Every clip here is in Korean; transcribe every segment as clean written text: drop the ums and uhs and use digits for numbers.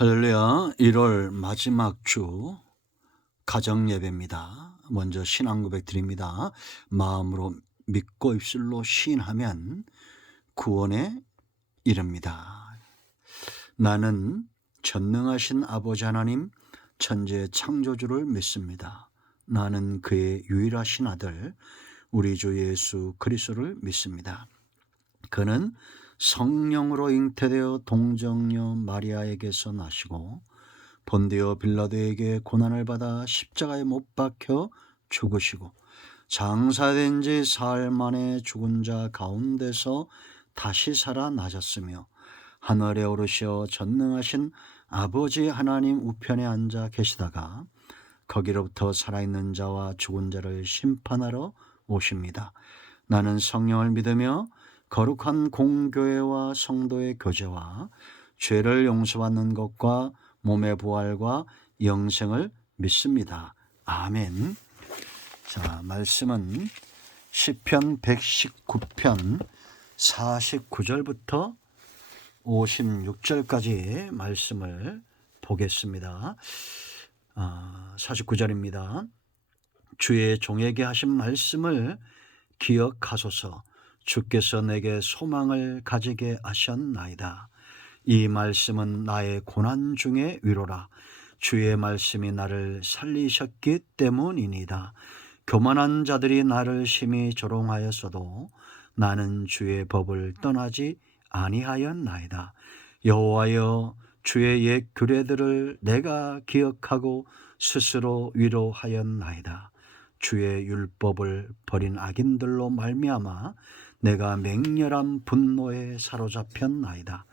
할렐루야. 1월 마지막 주 가정 예배입니다. 먼저 신앙 고백 드립니다. 마음으로 믿고 입술로 시인하면 구원에 이릅니다. 나는 전능하신 아버지 하나님 천지의 창조주를 믿습니다. 나는 그의 유일하신 아들 우리 주 예수 그리스도를 믿습니다. 그는 성령으로 잉태되어 동정녀 마리아에게서 나시고 본디오 빌라도에게 고난을 받아 십자가에 못 박혀 죽으시고 장사된 지 사흘 만에 죽은 자 가운데서 다시 살아나셨으며 하늘에 오르시어 전능하신 아버지 하나님 우편에 앉아 계시다가 거기로부터 살아있는 자와 죽은 자를 심판하러 오십니다. 나는 성령을 믿으며 거룩한 공교회와 성도의 교제와 죄를 용서받는 것과 몸의 부활과 영생을 믿습니다. 아멘. 자, 말씀은 시편 119편 49절부터 56절까지 말씀을 보겠습니다. 49절입니다. 주의 종에게 하신 말씀을 기억하소서. 주께서 내게 소망을 가지게 하셨나이다. 이 말씀은 나의 고난 중의 위로라. 주의 말씀이 나를 살리셨기 때문이니다. 교만한 자들이 나를 심히 조롱하였어도 나는 주의 법을 떠나지 아니하였나이다. 여호와여, 주의 옛 규례들을 내가 기억하고 스스로 위로하였나이다. 주의 율법을 버린 악인들로 말미암아 내가 맹렬한 분노에 사로잡혔나이다.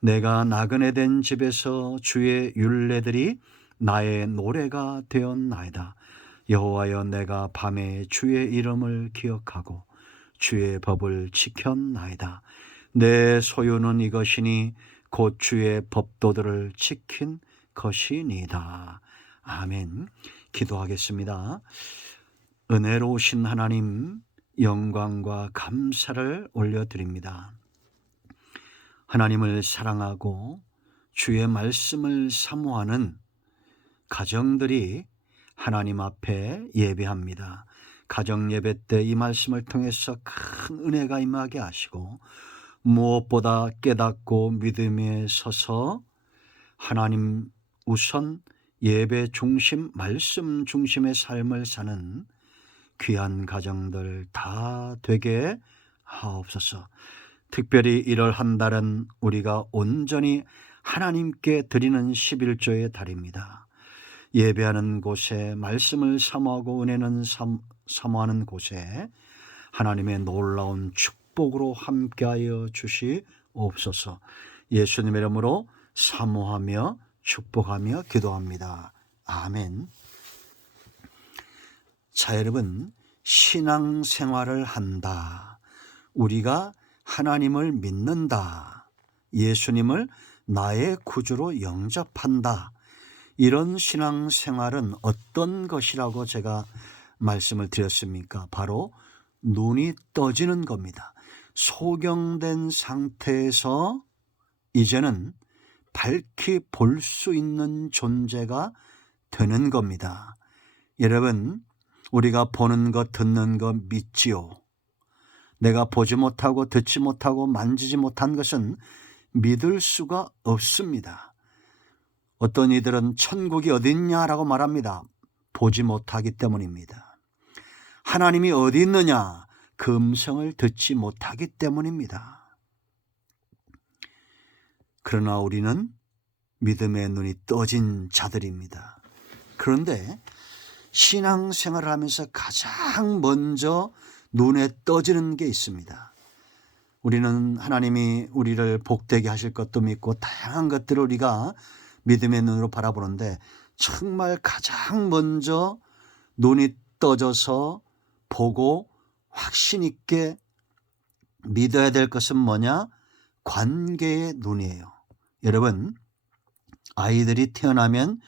내가 나그네 된 집에서 주의 율례들이 나의 노래가 되었나이다. 여호와여, 내가 밤에 주의 이름을 기억하고 주의 법을 지켰나이다. 내 소유는 이것이니 곧 주의 법도들을 지킨 것이니이다. 아멘. 기도하겠습니다. 은혜로우신 하나님, 영광과 감사를 올려드립니다. 하나님을 사랑하고 주의 말씀을 사모하는 가정들이 하나님 앞에 예배합니다. 가정 예배 때 이 말씀을 통해서 큰 은혜가 임하게 하시고 무엇보다 깨닫고 믿음에 서서 하나님 우선 예배 중심, 말씀 중심의 삶을 사는 귀한 가정들 다 되게 하옵소서. 특별히 1월 한 달은 우리가 온전히 하나님께 드리는 11조의 달입니다. 예배하는 곳에, 말씀을 사모하고 은혜는 사모하는 곳에 하나님의 놀라운 축복으로 함께하여 주시옵소서. 예수님의 이름으로 사모하며 축복하며 기도합니다. 아멘. 자, 여러분, 신앙생활을 한다. 우리가 하나님을 믿는다. 예수님을 나의 구주로 영접한다. 이런 신앙생활은 어떤 것이라고 제가 말씀을 드렸습니까? 바로 눈이 떠지는 겁니다. 소경된 상태에서 이제는 밝히 볼 수 있는 존재가 되는 겁니다. 여러분, 우리가 보는 것, 듣는 것 믿지요. 내가 보지 못하고 듣지 못하고 만지지 못한 것은 믿을 수가 없습니다. 어떤 이들은 천국이 어딨냐라고 말합니다. 보지 못하기 때문입니다. 하나님이 어디 있느냐? 그 음성을 듣지 못하기 때문입니다. 그러나 우리는 믿음의 눈이 떠진 자들입니다. 그런데 신앙생활을 하면서 가장 먼저 눈에 떠지는 게 있습니다. 우리는 하나님이 우리를 복되게 하실 것도 믿고 다양한 것들을 우리가 믿음의 눈으로 바라보는데 정말 가장 먼저 눈이 떠져서 보고 확신 있게 믿어야 될 것은 뭐냐? 관계의 눈이에요. 여러분, 아이들이 태어나면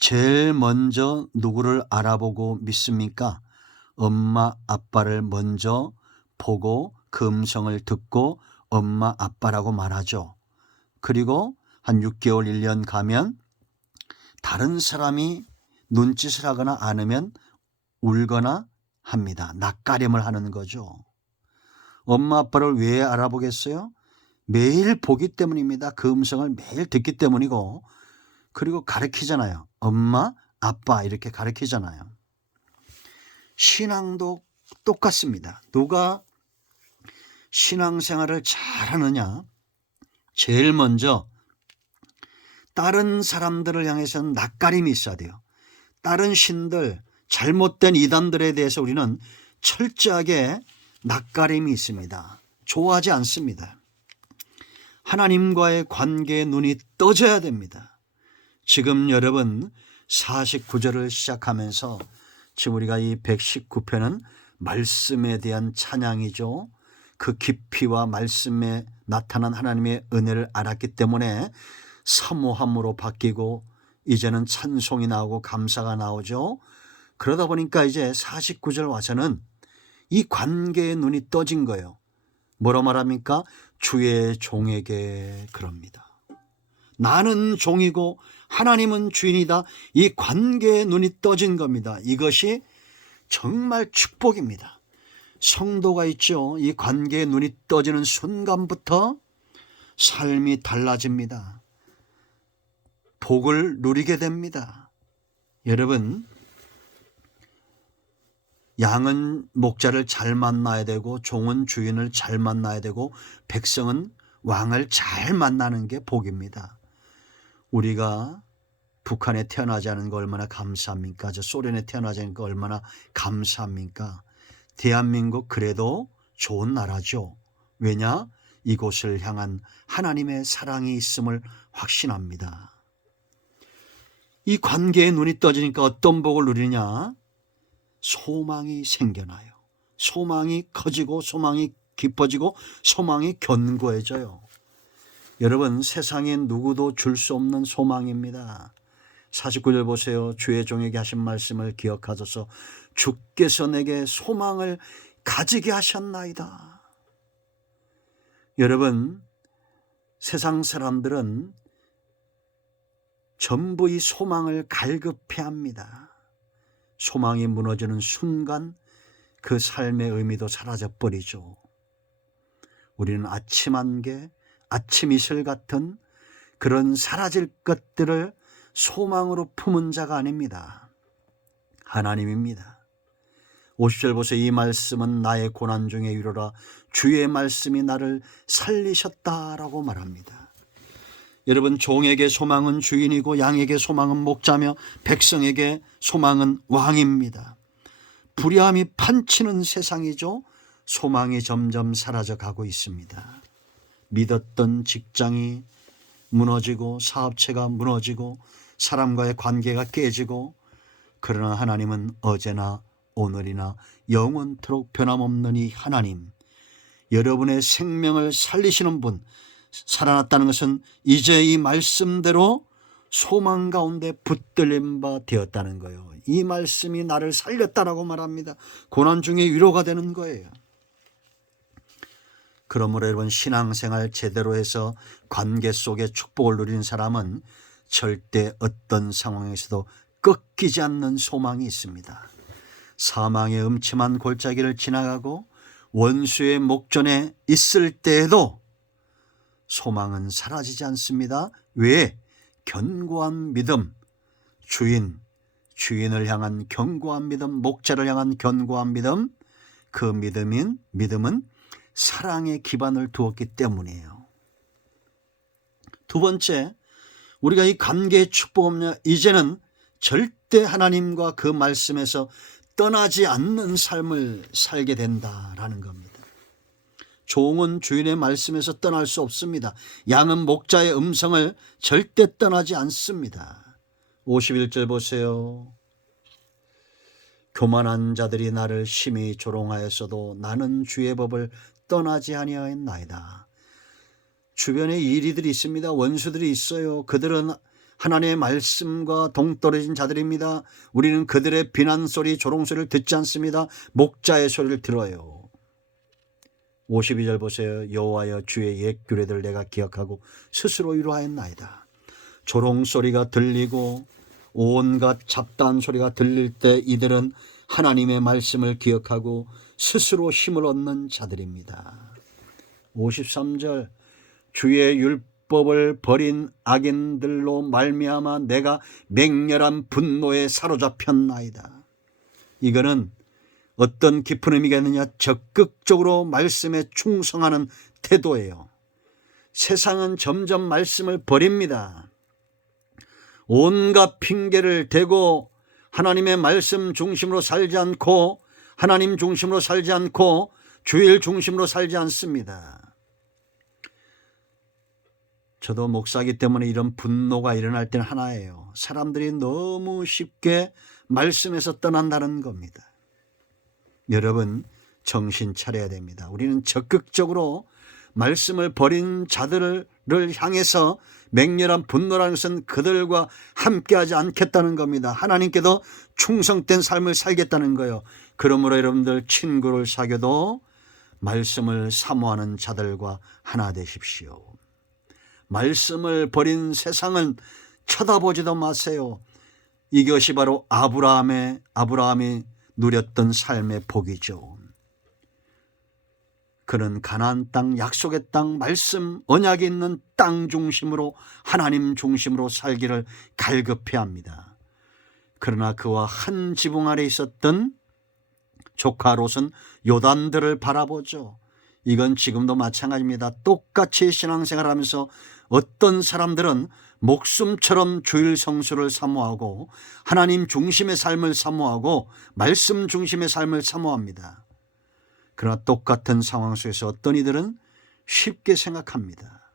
제일 먼저 누구를 알아보고 믿습니까? 엄마, 아빠를 먼저 보고 그 음성을 듣고 엄마, 아빠라고 말하죠. 그리고 한 6개월, 1년 가면 다른 사람이 눈짓을 하거나 안으면 울거나 합니다. 낯가림을 하는 거죠. 엄마 아빠를 왜 알아보겠어요? 매일 보기 때문입니다. 그 음성을 매일 듣기 때문이고, 그리고 가르치잖아요. 엄마, 아빠 이렇게 가르치잖아요. 신앙도 똑같습니다. 누가 신앙생활을 잘하느냐? 제일 먼저 다른 사람들을 향해서는 낯가림이 있어야 돼요. 다른 신들, 잘못된 이단들에 대해서 우리는 철저하게 낯가림이 있습니다. 좋아하지 않습니다. 하나님과의 관계에 눈이 떠져야 됩니다. 지금 여러분 49절을 시작하면서 지금 우리가 이 119편은 말씀에 대한 찬양이죠. 그 깊이와 말씀에 나타난 하나님의 은혜를 알았기 때문에 사모함으로 바뀌고 이제는 찬송이 나오고 감사가 나오죠. 그러다 보니까 이제 49절 와서는 이 관계에 눈이 떠진 거예요. 뭐라 말합니까? 주의 종에게 그럽니다. 나는 종이고 하나님은 주인이다. 이 관계에 눈이 떠진 겁니다. 이것이 정말 축복입니다. 성도가 있죠. 이 관계에 눈이 떠지는 순간부터 삶이 달라집니다. 복을 누리게 됩니다. 여러분, 양은 목자를 잘 만나야 되고 종은 주인을 잘 만나야 되고 백성은 왕을 잘 만나는 게 복입니다. 우리가 북한에 태어나지 않은 거 얼마나 감사합니까? 저 소련에 태어나지 않은 거 얼마나 감사합니까? 대한민국 그래도 좋은 나라죠. 왜냐? 이곳을 향한 하나님의 사랑이 있음을 확신합니다. 이 관계에 눈이 떠지니까 어떤 복을 누리냐? 소망이 생겨나요. 소망이 커지고 소망이 깊어지고 소망이 견고해져요. 여러분, 세상에 누구도 줄 수 없는 소망입니다. 49절 보세요. 주의 종에게 하신 말씀을 기억하소서. 주께서 내게 소망을 가지게 하셨나이다. 여러분, 세상 사람들은 전부 이 소망을 갈급해합니다. 소망이 무너지는 순간 그 삶의 의미도 사라져버리죠. 우리는 아침 안개, 아침 이슬 같은 그런 사라질 것들을 소망으로 품은 자가 아닙니다. 하나님입니다. 50절 보세요. 이 말씀은 나의 고난 중에 위로라. 주의 말씀이 나를 살리셨다라고 말합니다. 여러분, 종에게 소망은 주인이고 양에게 소망은 목자며 백성에게 소망은 왕입니다. 불의함이 판치는 세상이죠. 소망이 점점 사라져 가고 있습니다. 믿었던 직장이 무너지고 사업체가 무너지고 사람과의 관계가 깨지고, 그러나 하나님은 어제나 오늘이나 영원토록 변함없는 이 하나님, 여러분의 생명을 살리시는 분, 살아났다는 것은 이제 이 말씀대로 소망 가운데 붙들림 바 되었다는 거예요. 이 말씀이 나를 살렸다라고 말합니다. 고난 중에 위로가 되는 거예요. 그러므로 여러분, 신앙생활 제대로 해서 관계 속에 축복을 누리는 사람은 절대 어떤 상황에서도 꺾이지 않는 소망이 있습니다. 사망의 음침한 골짜기를 지나가고 원수의 목전에 있을 때에도 소망은 사라지지 않습니다. 왜? 견고한 믿음, 주인을 향한 견고한 믿음, 목자를 향한 견고한 믿음, 그 믿음은 사랑의 기반을 두었기 때문이에요. 두 번째, 우리가 이 관계의 축복은요, 이제는 절대 하나님과 그 말씀에서 떠나지 않는 삶을 살게 된다라는 겁니다. 종은 주인의 말씀에서 떠날 수 없습니다. 양은 목자의 음성을 절대 떠나지 않습니다. 51절 보세요. 교만한 자들이 나를 심히 조롱하였어도 나는 주의 법을 떠나지 아니하였나이다. 주변에 이리들이 있습니다. 원수들이 있어요. 그들은 하나님의 말씀과 동떨어진 자들입니다. 우리는 그들의 비난소리, 조롱소리를 듣지 않습니다. 목자의 소리를 들어요. 52절 보세요. 여호와여 주의 옛 규례들 내가 기억하고 스스로 위로하였나이다. 조롱소리가 들리고 온갖 잡다한 소리가 들릴 때 이들은 하나님의 말씀을 기억하고 스스로 힘을 얻는 자들입니다. 53절 주의 율법을 버린 악인들로 말미암아 내가 맹렬한 분노에 사로잡혔나이다. 이거는 어떤 깊은 의미가 있느냐? 적극적으로 말씀에 충성하는 태도예요. 세상은 점점 말씀을 버립니다. 온갖 핑계를 대고 하나님의 말씀 중심으로 살지 않고 하나님 중심으로 살지 않고 주일 중심으로 살지 않습니다. 저도 목사이기 때문에 이런 분노가 일어날 때는 하나예요. 사람들이 너무 쉽게 말씀에서 떠난다는 겁니다. 여러분 정신 차려야 됩니다. 우리는 적극적으로 말씀을 버린 자들을 향해서 맹렬한 분노라는 것은 그들과 함께하지 않겠다는 겁니다. 하나님께도 충성된 삶을 살겠다는 거예요. 그러므로 여러분들 친구를 사귀어도 말씀을 사모하는 자들과 하나 되십시오. 말씀을 버린 세상은 쳐다보지도 마세요. 이것이 바로 아브라함이 누렸던 삶의 복이죠. 그는 가나안 땅, 약속의 땅, 말씀, 언약이 있는 땅 중심으로 하나님 중심으로 살기를 갈급해합니다. 그러나 그와 한 지붕 아래 있었던 조카 롯은 요단들을 바라보죠. 이건 지금도 마찬가지입니다. 똑같이 신앙생활하면서 어떤 사람들은 목숨처럼 주일 성수를 사모하고 하나님 중심의 삶을 사모하고 말씀 중심의 삶을 사모합니다. 그러나 똑같은 상황 속에서 어떤 이들은 쉽게 생각합니다.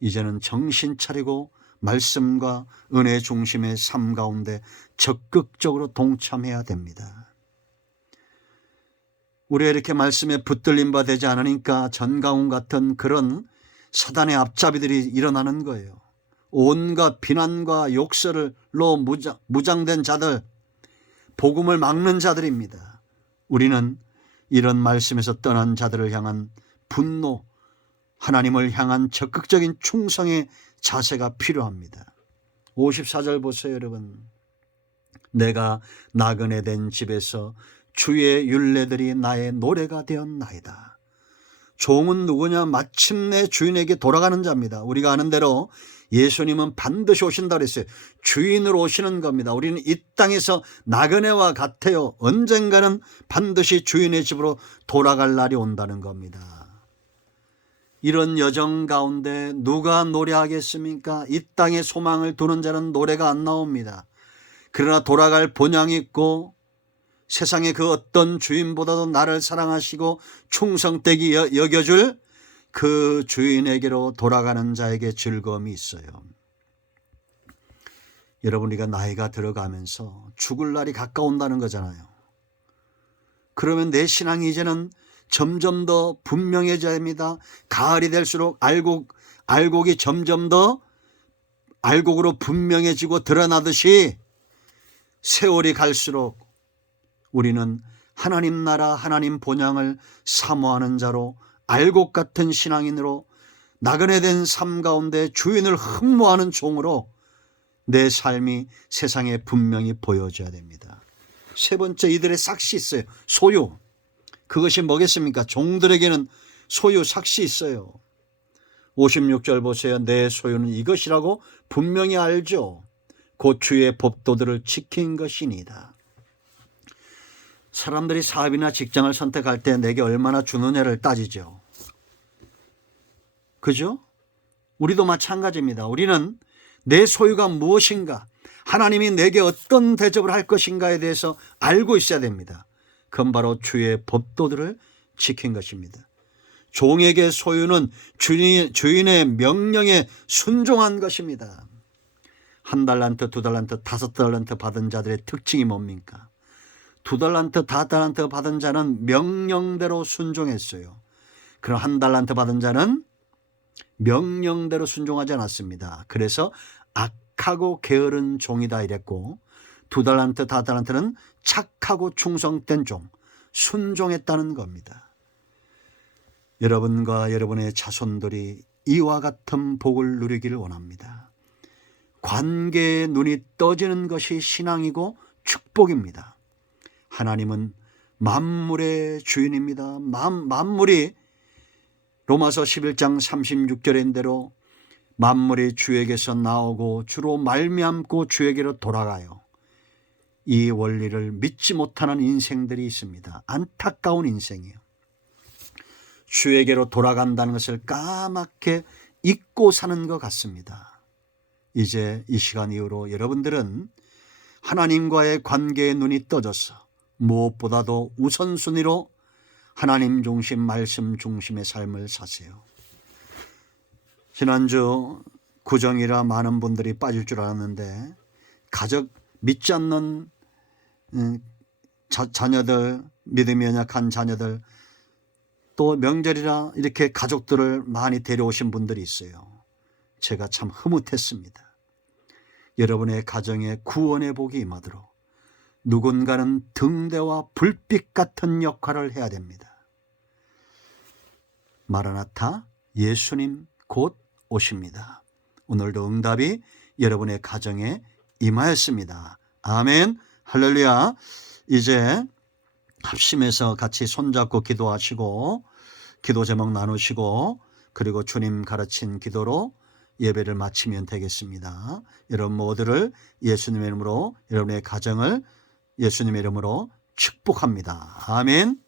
이제는 정신 차리고 말씀과 은혜 중심의 삶 가운데 적극적으로 동참해야 됩니다. 우리가 이렇게 말씀에 붙들림 바 되지 않으니까 전가훈 같은 그런 사단의 앞잡이들이 일어나는 거예요. 온갖 비난과 욕설로 무장된 자들, 복음을 막는 자들입니다. 우리는 이런 말씀에서 떠난 자들을 향한 분노, 하나님을 향한 적극적인 충성의 자세가 필요합니다. 54절 보세요, 여러분. 내가 나그네 된 집에서 주의 율례들이 나의 노래가 되었나이다. 종은 누구냐? 마침내 주인에게 돌아가는 자입니다. 우리가 아는 대로 예수님은 반드시 오신다 그랬어요. 주인으로 오시는 겁니다. 우리는 이 땅에서 나그네와 같아요. 언젠가는 반드시 주인의 집으로 돌아갈 날이 온다는 겁니다. 이런 여정 가운데 누가 노래하겠습니까? 이 땅에 소망을 두는 자는 노래가 안 나옵니다. 그러나 돌아갈 본향이 있고 세상의 그 어떤 주인보다도 나를 사랑하시고 충성되게 여겨줄 그 주인에게로 돌아가는 자에게 즐거움이 있어요. 여러분, 우리가 나이가 들어가면서 죽을 날이 가까운다는 거잖아요. 그러면 내 신앙이 이제는 점점 더 분명해져야 합니다. 가을이 될수록 알곡이 점점 더 알곡으로 분명해지고 드러나듯이 세월이 갈수록 우리는 하나님 나라, 하나님 본향을 사모하는 자로 알곡 같은 신앙인으로 나그네 된 삶 가운데 주인을 흠모하는 종으로 내 삶이 세상에 분명히 보여져야 됩니다. 세 번째, 이들의 삭시 있어요. 소유. 그것이 뭐겠습니까? 종들에게는 소유, 삭시 있어요. 56절 보세요. 내 소유는 이것이라고 분명히 알죠. 곧 주의 법도들을 지킨 것이니이다. 사람들이 사업이나 직장을 선택할 때 내게 얼마나 주느냐를 따지죠. 그죠? 우리도 마찬가지입니다. 우리는 내 소유가 무엇인가, 하나님이 내게 어떤 대접을 할 것인가에 대해서 알고 있어야 됩니다. 그건 바로 주의 법도들을 지킨 것입니다. 종에게 소유는 주인의 명령에 순종한 것입니다. 1달란트, 2달란트, 5달란트 받은 자들의 특징이 뭡니까? 2달란트, 4달란트 받은 자는 명령대로 순종했어요. 그럼 1달란트 받은 자는 명령대로 순종하지 않았습니다. 그래서 악하고 게으른 종이다 이랬고, 2달란트, 4달란트는 착하고 충성된 종, 순종했다는 겁니다. 여러분과 여러분의 자손들이 이와 같은 복을 누리기를 원합니다. 관계의 눈이 떠지는 것이 신앙이고 축복입니다. 하나님은 만물의 주인입니다. 만물이 로마서 11장 36절인 대로 만물이 주에게서 나오고 주로 말미암고 주에게로 돌아가요. 이 원리를 믿지 못하는 인생들이 있습니다. 안타까운 인생이에요. 주에게로 돌아간다는 것을 까맣게 잊고 사는 것 같습니다. 이제 이 시간 이후로 여러분들은 하나님과의 관계의 눈이 떠져서 무엇보다도 우선순위로 하나님 중심, 말씀 중심의 삶을 사세요. 지난주 구정이라 많은 분들이 빠질 줄 알았는데 가족 믿지 않는 자녀들, 믿음이 연약한 자녀들, 또 명절이라 이렇게 가족들을 많이 데려오신 분들이 있어요. 제가 참 흐뭇했습니다. 여러분의 가정에 구원의 복이 임하도록 누군가는 등대와 불빛 같은 역할을 해야 됩니다. 마라나타, 예수님 곧 오십니다. 오늘도 응답이 여러분의 가정에 임하였습니다. 아멘, 할렐루야. 이제 합심해서 같이 손잡고 기도하시고 기도 제목 나누시고 그리고 주님 가르친 기도로 예배를 마치면 되겠습니다. 여러분 모두를 예수님의 이름으로 여러분의 가정을 예수님의 이름으로 축복합니다. 아멘.